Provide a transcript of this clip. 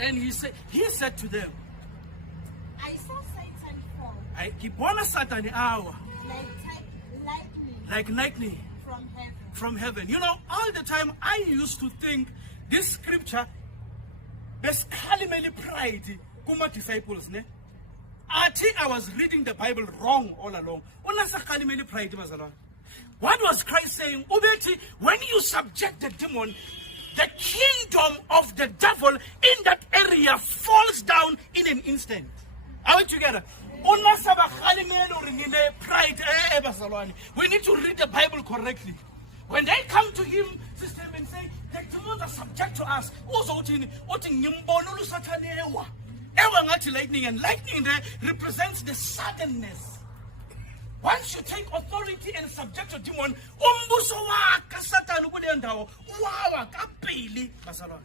And he said to them, I saw Satan fall "Kibona Satan awa like lightning like lightning from heaven. from heaven." You know, all the time I used to think this scripture besikhalimeli pride kuma disciples ne. I think I was reading the Bible wrong all along. Unasakhalimeli pride bazalwane. What was Christ saying? Ubethi, when you subject the demon, the kingdom of the devil in that area falls down in an instant. Are we together? Pride. We need to read the Bible correctly. When they come to him, system, and say, the demons are subject to us. Lightning, and lightning there represents the suddenness. Once you take authority and subject a demon, umbuso waka Satan ukulendawo wawa kapili bazalwane.